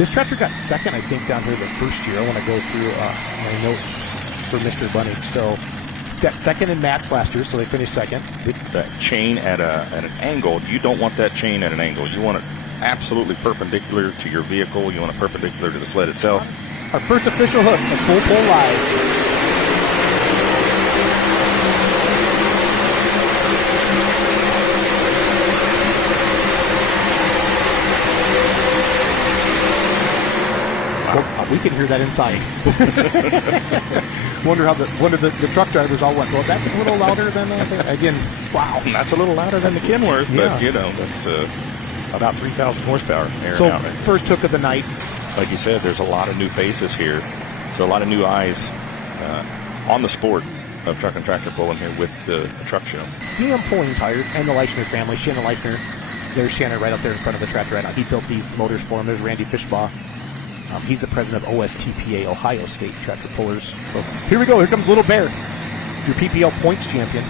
This tractor got second, I think, down here the first year. I want to go through my notes for Mr. Bunny. So got second in mats last year, so they finished second. That chain at an angle, you don't want that chain at an angle. You want it absolutely perpendicular to your vehicle. You want it perpendicular to the sled itself. Our first official hook is full pull live. We can hear that inside. Wonder the truck drivers all went, well, that's a little louder than again, wow. That's a little louder than the Kenworth, but, that's about 3,000 horsepower. So, first hook of the night. Like you said, there's a lot of new faces here. So, a lot of new eyes on the sport of truck and tractor pulling here with the truck show. CM Pulling Tires and the Leichner family. Shannon Leichner, there's Shannon right up there in front of the tractor right now. He built these motors for him. There's Randy Fishbaugh. He's the president of OSTPA, Ohio State Tractor Pullers. So here we go. Here comes Little Bear, your PPL points champion.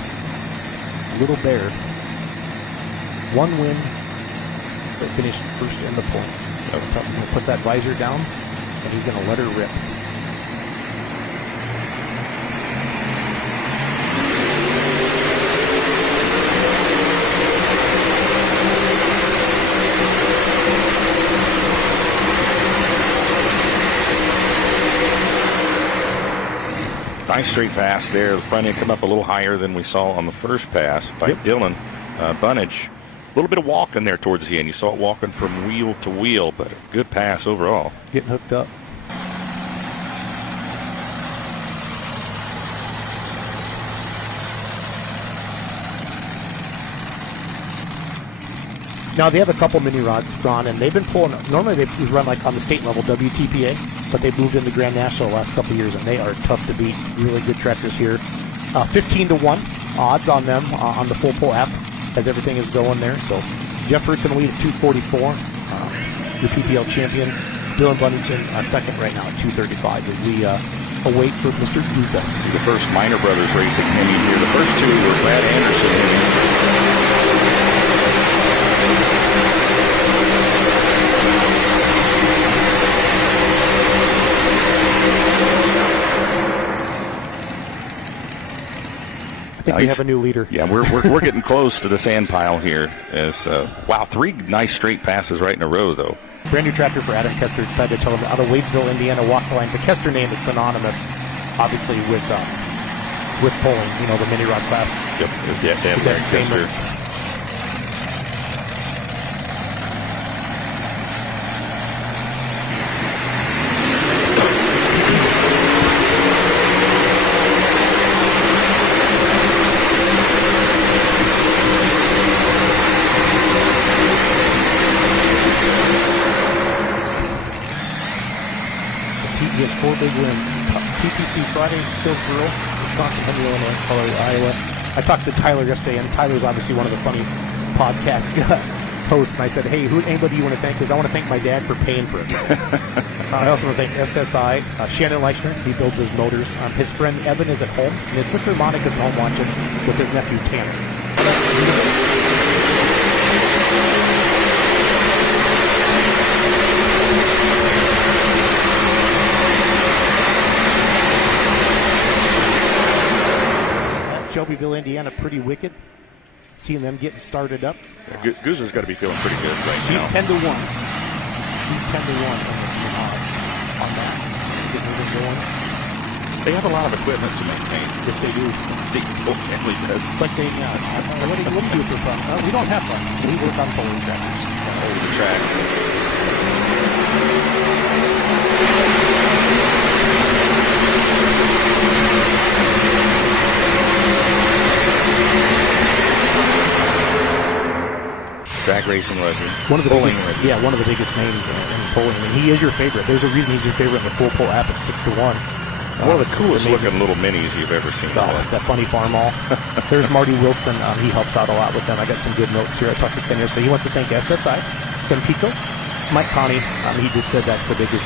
Little Bear. One win, but finished first in the points. So he's going to put that visor down, and he's going to let her rip. Nice straight pass there. The front end come up a little higher than we saw on the first pass by Dylan Bunnage. A little bit of walking there towards the end. You saw it walking from wheel to wheel, but a good pass overall. Getting hooked up. Now, they have a couple mini rods gone, and they've been pulling. Normally, they run like on the state level, WTPA, but they've moved into Grand National the last couple of years, and they are tough to beat. Really good tractors here. 15-1 odds on them on the full pull app as everything is going there. So, Jeff Hurt's in the lead at 244. Your PPL champion, Dylan Bunnage in second right now at 235 as we await for Mr. Guza. See the first Minor Brothers racing mini here. The first two were Brad Anderson. I think we have a new leader. Yeah, we're getting close to the sand pile here. As wow, three nice straight passes right in a row, though. Brand new tractor for Adam Kester. Decided to tell him out of Wadesville, Indiana, walk the line. The Kester name is synonymous, obviously, with pulling. You know, the mini rod class. Yep, that famous. He has 4 big wins. TPC Friday, Hillsboro, Wisconsin, Illinois, Colorado, Iowa. I talked to Tyler yesterday, and Tyler's obviously one of the funny podcast hosts. And I said, hey, anybody you want to thank? Because I want to thank my dad for paying for it. I also want to thank SSI, Shannon Leichner. He builds his motors. His friend Evan is at home, and his sister Monica's at home watching with his nephew Tanner. Shelbyville, Indiana, pretty wicked. Seeing them getting started up. Yeah, Guza's got to be feeling pretty good right She's now. She's 10-1. She's 10-1 on that. Getting moving going. They have a lot of equipment to maintain. Yes, they do. The whole family does. It's like they, what do you do for fun? We don't have fun. We work on pulling tractors. Over the track. Drag racing legend. One of the biggest names in pulling. I mean, he is your favorite. There's a reason he's your favorite in the full pull app at 6-1. One of the coolest looking little minis you've ever seen. That funny farm all. There's Marty Wilson. He helps out a lot with them. I got some good notes here. I talked to Ken yesterday. He wants to thank SSI, Sempico, Mike Connie. He just said that's the biggest.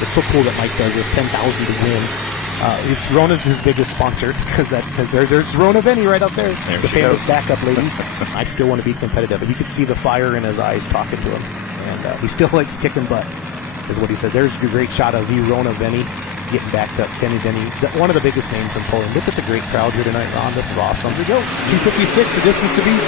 It's so cool that Mike does this. 10,000 to win. It's Rona's his biggest sponsor because there's Rona Venny right up there. The famous backup lady. I still want to be competitive, but you could see the fire in his eyes talking to him, and he still likes kicking butt. is what he said. There's a great shot of Venny getting backed up. Venny, one of the biggest names in Poland. Look at the great crowd here tonight, Ron. This is awesome. Here we go. 2:56, the distance to beat.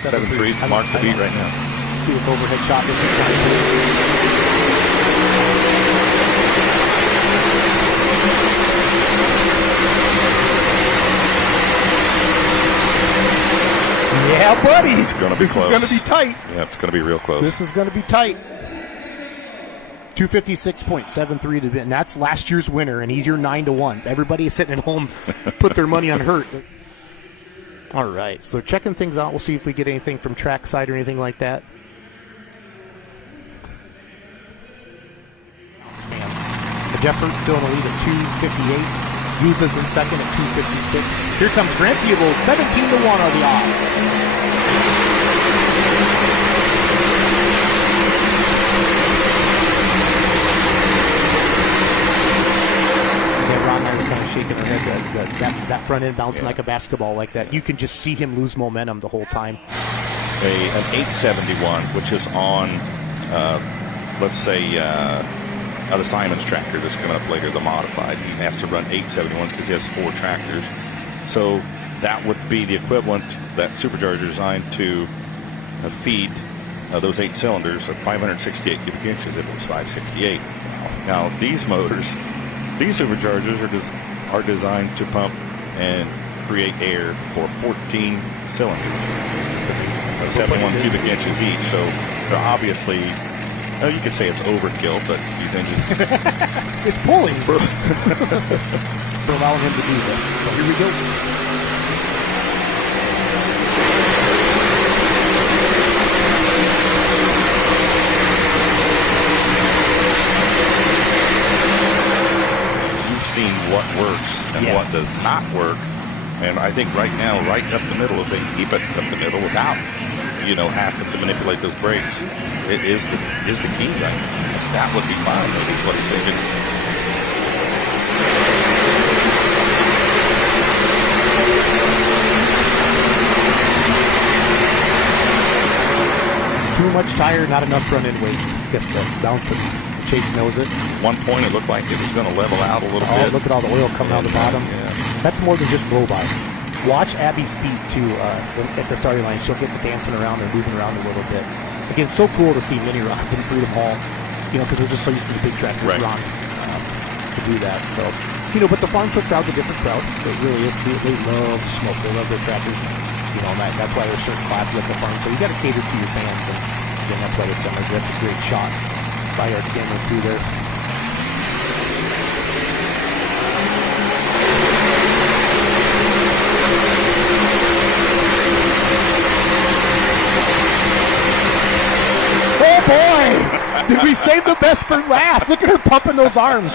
.73 mark to beat right now. See this overhead shot. This is going Yeah, buddy. It's going to be close. This is going to be tight. Yeah, it's going to be real close. This is going to be tight. 256.73 to beat. And that's last year's winner, and he's your 9-1. Everybody is sitting at home put their money on Hurt. All right, so checking things out. We'll see if we get anything from trackside or anything like that. Jeff Hurt still in the lead at 2:58. Uses in second at 2:56. Here comes Grant Buble. 17-1 are the odds. Ron and I were kind of shaking our head. That front end bouncing like a basketball like that. You can just see him lose momentum the whole time. An 871, which is on, let's say, the Simon's tractor that's coming up later, the modified. He has to run 871s because he has 4 tractors. So that would be the equivalent, that supercharger designed to feed those 8 cylinders at 568 cubic inches if it was 568. Now, these motors, these superchargers are designed to pump and create air for 14 cylinders. That's amazing. 71 cubic inches each. So they're obviously, you could say it's overkill, but these engines. It's pulling. For allowing him to do this. So here we go. Seen what works and what does not work, and I think right now, right up the middle, if they keep it up the middle without, having to manipulate those brakes, it is the key right now. That would be fine. That is what he's thinking. Too much tire, not enough front end weight. Guess bouncing. Chase knows it. At one point, it looked like it was going to level out a little bit. Look at all the oil coming out the bottom. Yeah. That's more than just blow by. Watch Abby's feet, too, at the starting line. She'll get the dancing around or moving around a little bit. Again, so cool to see mini rods in Freedom Hall, because we're just so used to the big tractors, right. Ron, to do that. So, but the farm truck crowd's a different crowd. It really is. They love smoke. They love their tractors. That's why there's certain classes at the farm. So you got to cater to your fans, and again, that's why this summer. That's a great shot by our camera crew there. Oh boy! Did we save the best for last? Look at her pumping those arms.